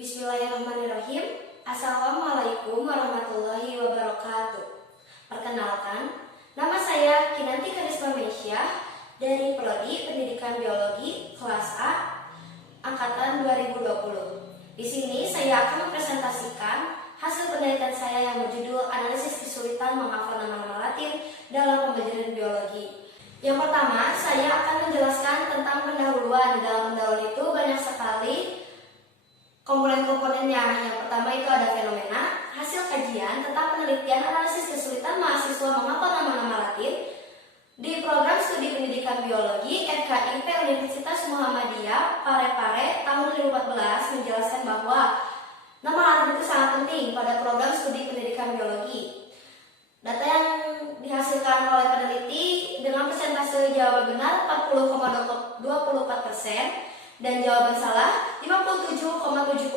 Bismillahirrahmanirrahim. Assalamualaikum warahmatullahi wabarakatuh. Perkenalkan, nama saya Kinanti Karisma Mesyah dari Prodi Pendidikan Biologi kelas A angkatan 2020. Di sini saya akan mempresentasikan hasil penelitian saya yang berjudul Analisis Kesulitan Menghafal Nama-nama Latin dalam Pembelajaran Biologi. Yang pertama, saya akan menjelaskan tentang pendahuluan. Dalam pendahuluan itu banyak sekali komponen-komponennya. Yang pertama itu ada fenomena, hasil kajian tentang penelitian analisis kesulitan mahasiswa menghafal nama-nama Latin di program studi pendidikan biologi FKIP Universitas Muhammadiyah Parepare tahun 2014 menjelaskan bahwa nama Latin itu sangat penting pada program studi pendidikan biologi. Data yang dihasilkan oleh peneliti dengan persentase jawaban benar 40,24% dan jawaban salah 57,76%.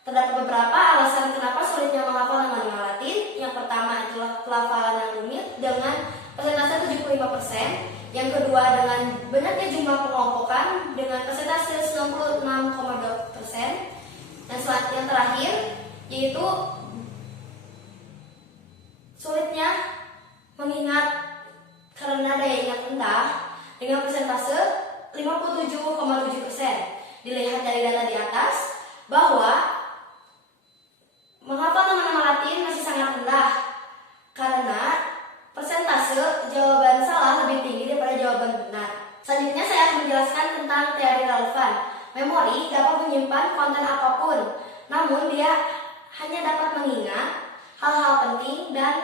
Terdapat beberapa alasan kenapa sulitnya menghafal nama-nama Latin. Yang pertama adalah pelafalan yang rumit dengan persentase 75%. Yang kedua dengan banyaknya jumlah pengelompokan dengan persentase 96,2%. Dan yang terakhir yaitu sulitnya mengingat karena daya ingat rendah dengan persentase 57,7%. Dilihat dari data di atas bahwa menghafal nama-nama Latin masih sangat rendah karena persentase jawaban salah lebih tinggi daripada jawaban benar. Selanjutnya saya akan menjelaskan tentang teori relevan. Memori dapat menyimpan konten apapun, namun dia hanya dapat mengingat hal-hal penting dan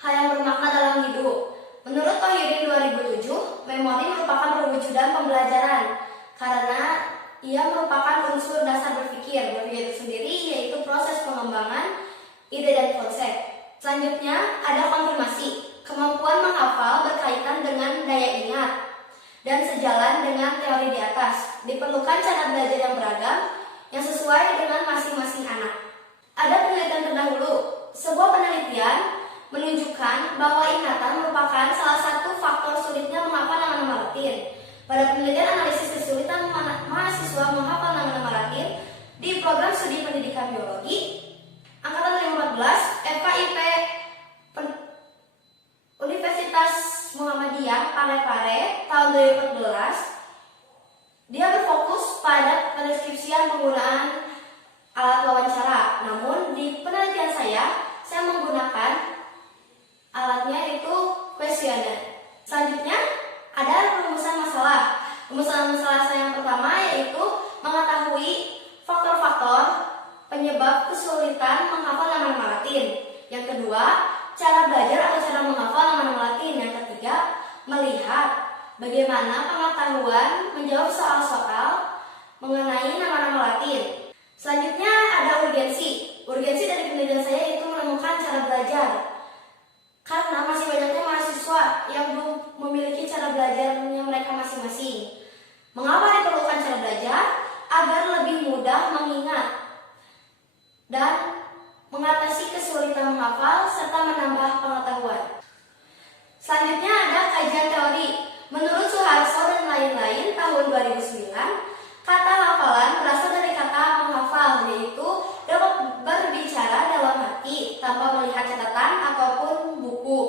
hal yang bermakna dalam hidup. Menurut Tohirin 2007, memori merupakan perwujudan pembelajaran karena ia merupakan unsur dasar berpikir. Berpikir itu sendiri yaitu proses pengembangan ide dan konsep. Selanjutnya ada konfirmasi. Kemampuan menghafal berkaitan dengan daya ingat dan sejalan dengan teori di atas. Diperlukan cara belajar yang beragam yang sesuai dengan masing-masing anak. Ada penelitian terdahulu. Sebuah penelitian menunjukkan bahwa ingatan merupakan salah satu faktor sulitnya menghafal nama-nama Latin. Pada penelitian analisis kesulitan mahasiswa menghafal nama-nama Latin di program studi pendidikan biologi angkatan 2014 FKIP Universitas Muhammadiyah Parepare tahun 2014, dia berfokus pada pendeskripsian penggunaan alat wawancara. Namun di penelitian saya menggunakan alatnya itu kuesioner. Selanjutnya ada perumusan masalah. Perumusan masalah saya yang pertama yaitu mengetahui faktor-faktor penyebab kesulitan menghafal nama-nama Latin. Yang kedua, cara belajar atau cara menghafal nama-nama Latin. Yang ketiga, melihat bagaimana pengetahuan menjawab soal-soal mengenai nama-nama Latin. Selanjutnya ada urgensi. Urgensi dari penelitian saya itu menemukan cara belajar. Karena masih banyaknya mahasiswa yang belum memiliki cara belajarnya mereka masing-masing. Mengapa diperlukan cara belajar? Agar lebih mudah mengingat dan mengatasi kesulitan menghafal serta menambah pengetahuan. Selanjutnya ada kajian teori. Menurut Suharto dan lain-lain tahun 2009, kata hafalan berasal dari kata menghafal, yaitu dapat berbicara dalam hati tanpa melihat catatan ataupun buku.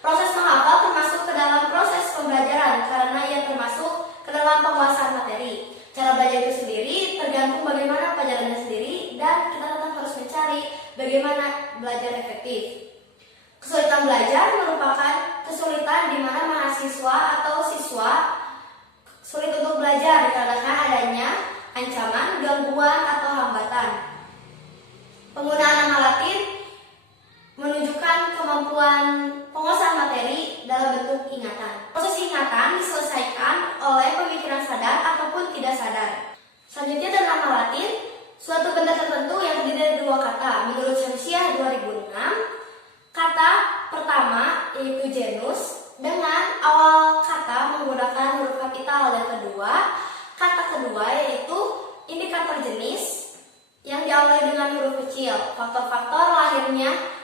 Proses menghafal termasuk ke dalam proses pembelajaran karena ia termasuk ke dalam penguasaan materi. Cara belajar itu sendiri tergantung bagaimana pelajarannya sendiri dan kita tetap harus mencari bagaimana belajar efektif. Kesulitan belajar merupakan kesulitan di mana mahasiswa atau siswa sulit untuk belajar dikarenakan adanya ancaman, gangguan, atau hambatan. Penggunaan nama Latin menunjukkan kemampuan penguasaan materi dalam bentuk ingatan. Proses ingatan diselesaikan oleh pemikiran sadar ataupun tidak sadar. Selanjutnya ada nama Latin, suatu benda tertentu yang terdiri dari dua kata. Menurut Syamsiah 2006, kata pertama yaitu genus dengan awal kata menggunakan huruf kapital, dan kata kedua yaitu indikator jenis yang diawali dengan huruf kecil. Faktor-faktor lahirnya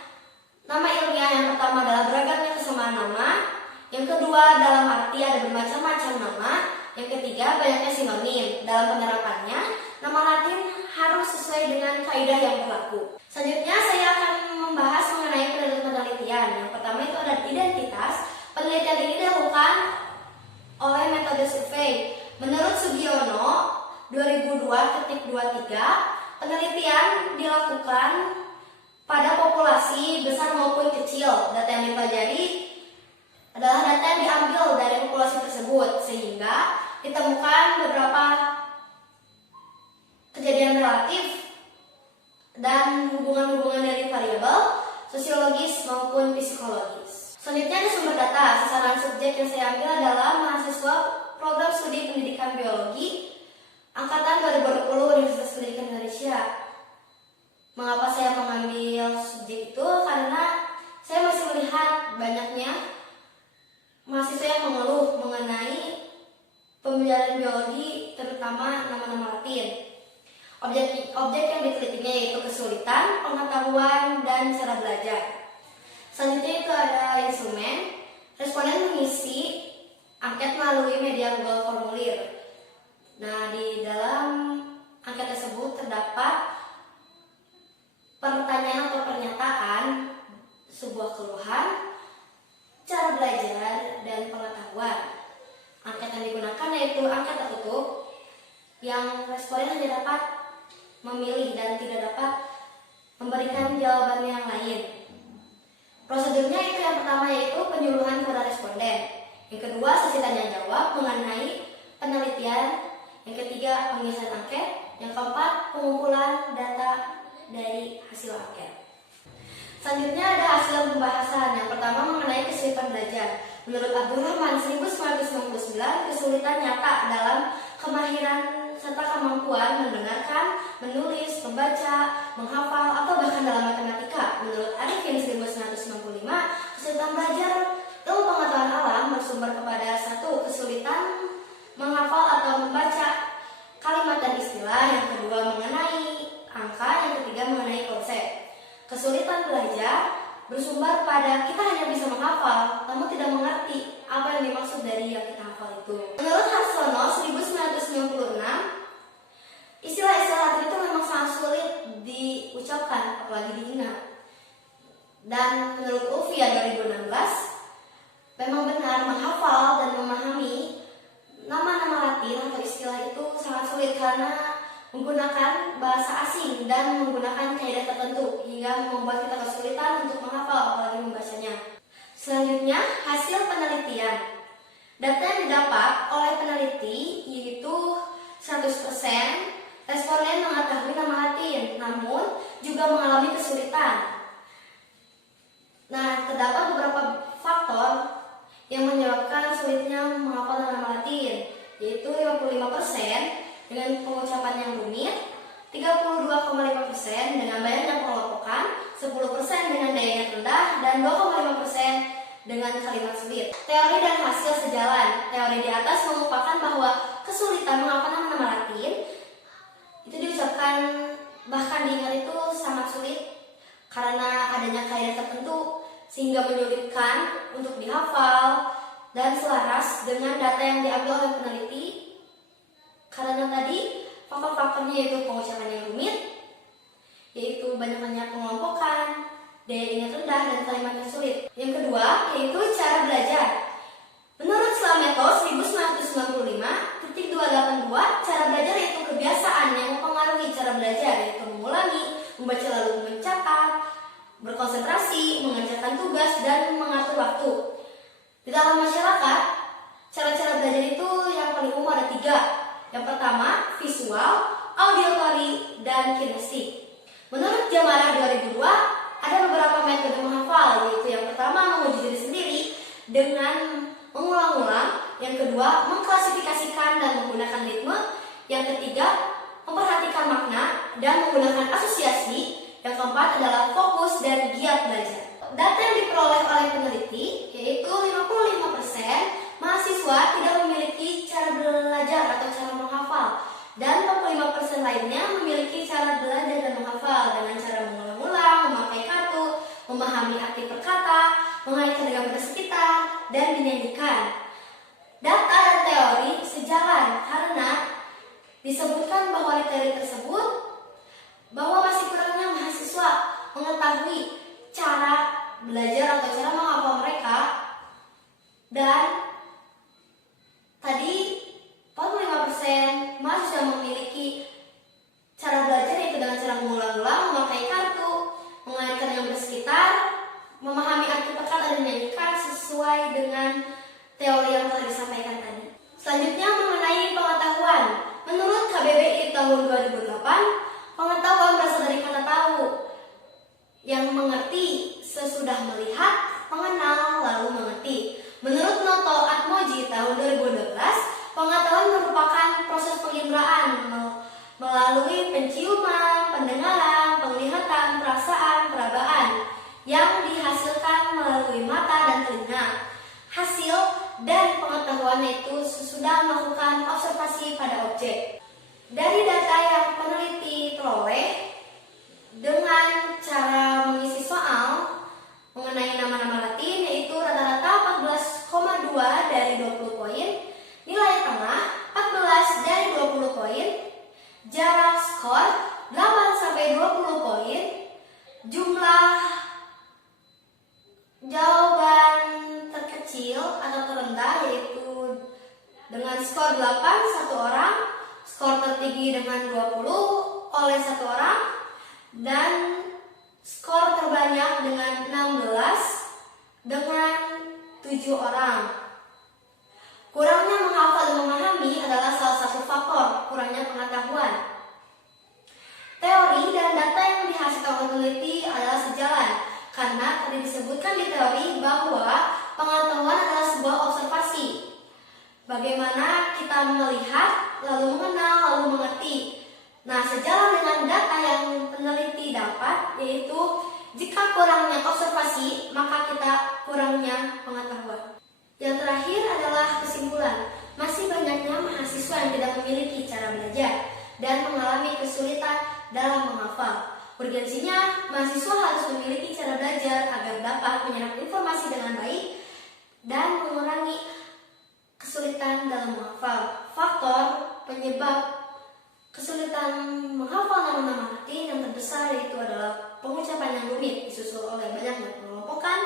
nama ilmiah yang pertama adalah beragamnya kesamaan nama, yang kedua dalam arti ada bermacam-macam nama, yang ketiga banyaknya sinonim. Dalam penerapannya, nama Latin sesuai dengan kaidah yang berlaku. Selanjutnya saya akan membahas mengenai penelitian. Yang pertama itu ada identitas. Penelitian ini dilakukan oleh metode survei. Menurut Sugiono 2002-23, penelitian dilakukan pada populasi besar maupun kecil. Data yang dipelajari adalah data yang diambil dari populasi tersebut, sehingga ditemukan beberapa kejadian relatif dan hubungan-hubungan dari variabel sosiologis maupun psikologis. Selanjutnya ada sumber data. Sasaran subjek yang saya ambil adalah mahasiswa program studi pendidikan biologi angkatan 2020 Universitas Pendidikan Indonesia. Mengapa saya mengambil subjek itu? Karena saya masih melihat banyaknya mahasiswa yang mengeluh mengenai pembelajaran biologi, terutama nama-nama Latin. Objek yang ditelitinya yaitu kesulitan, pengetahuan, dan cara belajar. Selanjutnya itu ada instrumen. Responden mengisi angket melalui media Google Formulir. Nah, di dalam angket tersebut terdapat pertanyaan atau pernyataan, sebuah keluhan, cara belajar, dan pengetahuan. Angket yang digunakan yaitu angket tertutup yang responden hanya dapat memilih dan tidak dapat memberikan jawaban yang lain. Prosedurnya itu yang pertama yaitu penyuluhan kepada responden. Yang kedua sesi tanya jawab mengenai penelitian. Yang ketiga pengisian angket. Yang keempat pengumpulan data dari hasil angket. Selanjutnya ada hasil pembahasan. Yang pertama mengenai kesulitan belajar. Menurut Abdurrahman 1999, kesulitan nyata dalam kemahiran serta kemampuan mendengarkan, menulis, membaca, menghafal, atau bahkan dalam matematika. Menurut Arifin 1995, kesulitan belajar ilmu pengetahuan alam bersumber kepada satu, kesulitan menghafal atau membaca kalimat dan istilah. Yang kedua mengenai angka, yang ketiga mengenai konsep. Kesulitan belajar bersumber pada kita hanya bisa menghafal, namun tidak mengerti apa yang dimaksud dari yang kita hafal itu. Menurut Harsono 1996, istilah-istilah Latin itu memang sangat sulit diucapkan, apalagi diingat. Dan menurut Ulfia 2016, memang benar menghafal dan memahami nama-nama Latin atau istilah itu sangat sulit karena menggunakan bahasa asing dan menggunakan kaidah tertentu hingga membuat kita kesulitan untuk menghafal apalagi membacanya. Selanjutnya, hasil penelitian. Data yang didapat oleh peneliti yaitu 100% responden mengetahui nama Latin, namun juga mengalami kesulitan. Nah, terdapat beberapa faktor yang menyebabkan sulitnya menghafal nama Latin, yaitu 55% dengan pengucapan yang rumit, 32,5% dengan banyaknya pengelompokan, 10% dengan daya ingat rendah, dan 2,5% dengan kalimat sulit. Teori dan hasil sejalan. Teori di atas mengupakan bahwa kesulitan menghafal nama-nama Latin itu diucapkan bahkan diingat itu sangat sulit karena adanya kaidah tertentu sehingga menyulitkan untuk dihafal dan selaras dengan data yang diambil oleh peneliti. Karena tadi faktor-faktornya yaitu pengucapan yang rumit, yaitu banyaknya pengelompokan, daya ingat rendah, dan kalimat yang sulit. Yang kedua yaitu cara belajar. Menurut Slameto 1995, cara belajar yaitu kebiasaan yang mempengaruhi cara belajar, yaitu mengulangi, membaca lalu mencatat, berkonsentrasi, mengerjakan tugas, dan mengatur waktu. Di dalam masyarakat, cara-cara belajar itu yang paling umum ada 3. Yang pertama, visual, auditory, dan kinestik. Menurut Jamara 2002, ada beberapa metode menghafal, yaitu yang pertama menguji diri sendiri dengan mengulang-ulang, yang kedua mengklasifikasikan dan menggunakan ritme, yang ketiga memperhatikan makna dan menggunakan asosiasi, yang keempat adalah fokus dan giat belajar. Data yang diperoleh oleh peneliti yaitu 55% mahasiswa tidak memiliki cara belajar atau cara menghafal, dan 45% lainnya memiliki cara belajar dan menghafal dengan cara mengulang-ulang, memakai kartu, memahami arti perkata, mengaitkan dengan benda sekitar, dan menyanyikan. Data dan teori sejalan karena disebutkan bahwa di teori tersebut pengetahuan berasal dari kata tahu. Yang mengerti sesudah melihat, mengenal, lalu mengerti. Menurut Noto Atmoji tahun 2012, pengetahuan merupakan proses penginderaan melalui penciuman, pendengaran, penglihatan, perasaan, perabaan yang dihasilkan melalui mata dan telinga. Hasil dan pengetahuan itu sesudah melakukan observasi pada objek. Dari data yang peneliti peroleh dengan cara mengisi soal mengenai nama-nama Latin, yaitu rata-rata 14,2 dari 20 poin, nilai tengah 14 dari 20 poin, jarak skor 8-20 poin, jumlah jawaban terkecil atau terendah yaitu dengan skor 8 satu orang, skor tertinggi dengan 20 oleh satu orang, dan skor terbanyak dengan 16 dengan 7 orang. Kurangnya menghafal dan memahami adalah salah satu faktor kurangnya pengetahuan. Teori dan data yang dihasilkan oleh peneliti adalah sejalan, karena tadi disebutkan di teori bahwa pengetahuan adalah sebuah observasi. Bagaimana kita melihat, lalu mengenal, lalu mengerti. Nah, sejalan dengan data yang peneliti dapat, yaitu jika kurangnya observasi, maka kita kurangnya pengetahuan. Yang terakhir adalah kesimpulan. Masih banyaknya mahasiswa yang tidak memiliki cara belajar dan mengalami kesulitan dalam menghafal. Urgensinya, mahasiswa harus memiliki cara belajar agar dapat menyerap informasi dengan baik dan mengurangi kesulitan dalam menghafal. Faktor penyebab kesulitan menghafal nama-nama Latin yang terbesar yaitu adalah pengucapan yang rumit disusul oleh banyaknya pengelompokan,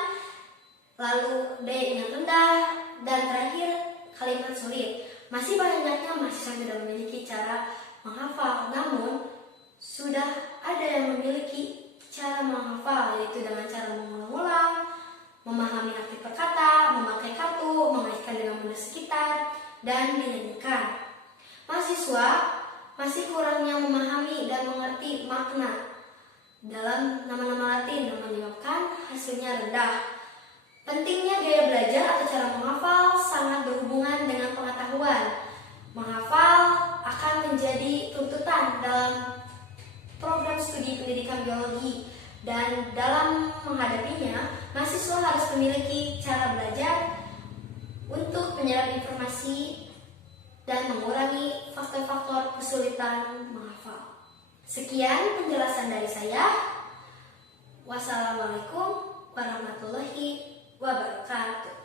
lalu D yang rendah, dan terakhir kalimat sulit. Masih banyaknya mahasiswa yang tidak memiliki cara menghafal, namun sudah ada yang memiliki cara menghafal, yaitu dengan cara mengulang-ulang, memahami arti perkata, memakai kartu, mengaitkan dengan benda sekitar, dan dinyanyikan. Mahasiswa masih kurangnya memahami dan mengerti makna dalam nama-nama Latin yang menyebabkan hasilnya rendah. Pentingnya gaya belajar atau cara menghafal sangat berhubungan dengan pengetahuan. Menghafal akan menjadi tuntutan dalam program studi pendidikan biologi, dan dalam menghadapinya, mahasiswa harus memiliki cara belajar untuk menyerap informasi dan mengurangi faktor-faktor kesulitan menghafal. Sekian penjelasan dari saya. Wassalamualaikum warahmatullahi wabarakatuh.